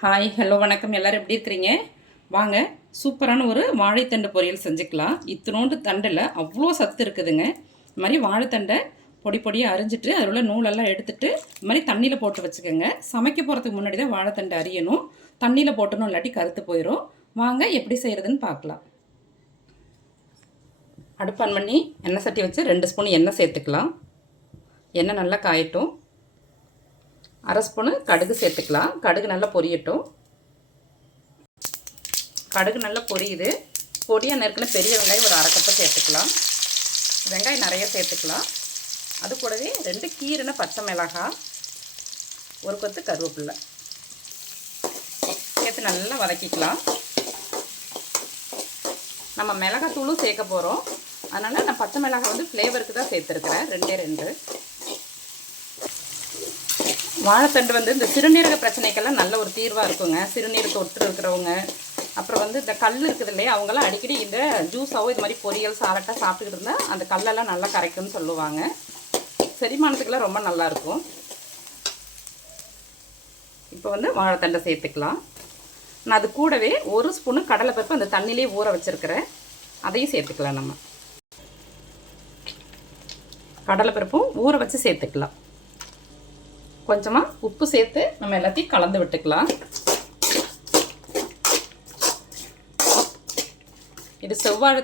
Hi hello வணக்கம். எல்லோரும் எப்படி இருக்கிறீங்க? வாங்க சூப்பரான ஒரு வாழைத்தண்டு பொரியல் செஞ்சுக்கலாம். இத்தினோண்டு தண்டில் அவ்வளோ சத்து இருக்குதுங்க. இது மாதிரி வாழைத்தண்டை பொடி பொடியாக அரிஞ்சிட்டு அதில் உள்ள நூலெல்லாம் எடுத்துட்டு இது மாதிரி தண்ணியில் போட்டு வச்சுக்கோங்க. சமைக்க போகிறதுக்கு முன்னாடி தான் வாழைத்தண்டை அரியணும். தண்ணியில் போட்டணும், இல்லாட்டி கருத்து போயிடும். வாங்க எப்படி செய்கிறதுன்னு பார்க்கலாம். அடுப்பு ஆன் பண்ணி எண்ணெய் சட்டி வச்சு 2 ஸ்பூன் எண்ணெய் சேர்த்துக்கலாம். எண்ணெய் நல்லா காயட்டும். அரை ஸ்பூனு கடுகு சேர்த்துக்கலாம். கடுகு நல்லா பொரியட்டும். கடுகு நல்லா பொரியுது. பொடியாக நறுக்கின பெரிய வெங்காயம் ஒரு அரை கப்பை சேர்த்துக்கலாம். வெங்காயம் நிறைய சேர்த்துக்கலாம். அது கூடவே 2 கீரின பச்சை மிளகாய், ஒரு கொத்து கருவேப்பிலை சேர்த்து நல்லா வதக்கிக்கலாம். நம்ம மிளகாத்தூளும் சேர்க்க போகிறோம். அதனால் நான் பச்சை மிளகாய் வந்து ஃப்ளேவருக்கு தான் சேர்த்துருக்குறேன். 2 வாழைத்தண்டு வந்து இந்த சிறுநீரக பிரச்சனைக்கெல்லாம் நல்ல ஒரு தீர்வாக இருக்குங்க. சிறுநீர் தொற்று இருக்கிறவங்க, அப்புறம் வந்து இந்த கல் இருக்குது இல்லையா, அவங்களாம் அடிக்கடி இந்த ஜூஸாவோ இது மாதிரி பொரியல் சாலட்டாக சாப்பிட்டுக்கிட்டு இருந்தால் அந்த கல்லெல்லாம் நல்லா கரைக்கும்னு சொல்லுவாங்க. செரிமானத்துக்கெல்லாம் ரொம்ப நல்லாயிருக்கும். இப்போ வந்து வாழைத்தண்டை சேர்த்துக்கலாம். நான் அது கூடவே 1 ஸ்பூனு கடலைப்பருப்பு அந்த தண்ணியிலே ஊற வச்சுருக்கிறேன். அதையும் சேர்த்துக்கலாம். நம்ம கடலைப்பருப்பும் ஊற வச்சு சேர்த்துக்கலாம். கொஞ்சமாக உப்பு சேர்த்து நம்ம எல்லாத்தையும் கலந்து விட்டுக்கலாம். இது செவ்வாழை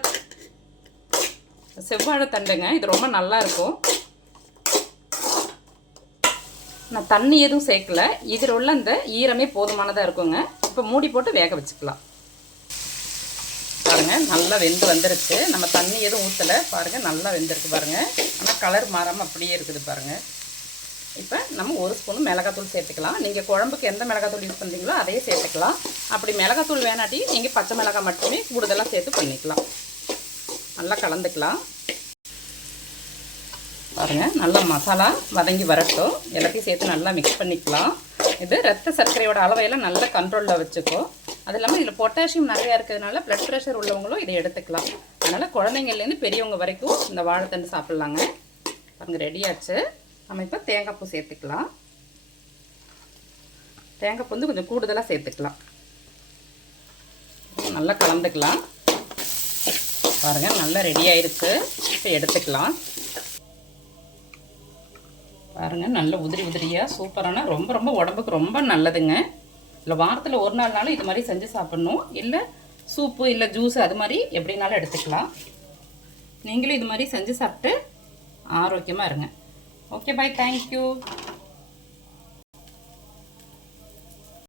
தண்டுங்க. இது ரொம்ப நல்லா இருக்கும். நான் தண்ணி எதுவும் சேர்க்கல. இதில் உள்ள இந்த ஈரமே போதுமானதாக இருக்குங்க. இப்போ மூடி போட்டு வேக வச்சுக்கலாம். பாருங்கள், நல்லா வெந்து வந்துருச்சு. நம்ம தண்ணி எதுவும் ஊற்றலை. பாருங்கள், நல்லா வெந்திருக்கு பாருங்கள். ஆனால் கலர் மாறாமல் அப்படியே இருக்குது பாருங்கள். இப்போ நம்ம 1 ஸ்பூனு மிளகாத்தூள் சேர்த்துக்கலாம். நீங்கள் குழம்புக்கு எந்த மிளகாத்தூள் யூஸ் பண்ணுறீங்களோ அதையே சேர்த்துக்கலாம். அப்படி மிளகாத்தூள் வேணாட்டி நீங்கள் பச்சை மிளகாய் மட்டுமே கூடுதலாக சேர்த்து பண்ணிக்கலாம். நல்லா கலந்துக்கலாம். பாருங்கள், நல்லா மசாலா வதங்கி வரட்டும். எல்லாத்தையும் சேர்த்து நல்லா மிக்ஸ் பண்ணிக்கலாம். இது ரத்த சர்க்கரையோட அளவையெல்லாம் நல்லா கண்ட்ரோலில் வச்சுக்கோ. அது இல்லாமல் இதில் பொட்டாசியம் நிறையா இருக்கிறதுனால ப்ளட் ப்ரெஷர் உள்ளவங்களும் இதை எடுத்துக்கலாம். அதனால் குழந்தைங்கள்லேருந்து பெரியவங்க வரைக்கும் இந்த வாழைத்தண்டு சாப்பிட்லாங்க. பாருங்கள், ரெடியாச்சு. நம்ம இப்போ தேங்காய் பூ சேர்த்துக்கலாம். தேங்காய் பூ வந்து கொஞ்சம் கூடுதலாக சேர்த்துக்கலாம். நல்லா கலந்துக்கலாம். பாருங்கள், நல்லா ரெடி ஆயிடுச்சு. இப்போ எடுத்துக்கலாம். பாருங்கள், நல்ல உதிரி உதிரியாக சூப்பரான ரொம்ப உடம்புக்கு ரொம்ப நல்லதுங்க. இல்லை வாரத்தில் 1 நாள்னாலும் இது மாதிரி செஞ்சு சாப்பிட்ணும். இல்லை சூப்பு இல்லை ஜூஸு அது மாதிரி எப்படினாலும் எடுத்துக்கலாம். நீங்களும் இது மாதிரி செஞ்சு சாப்பிட்டு ஆரோக்கியமாக இருங்க. Okay, bye. Thank you.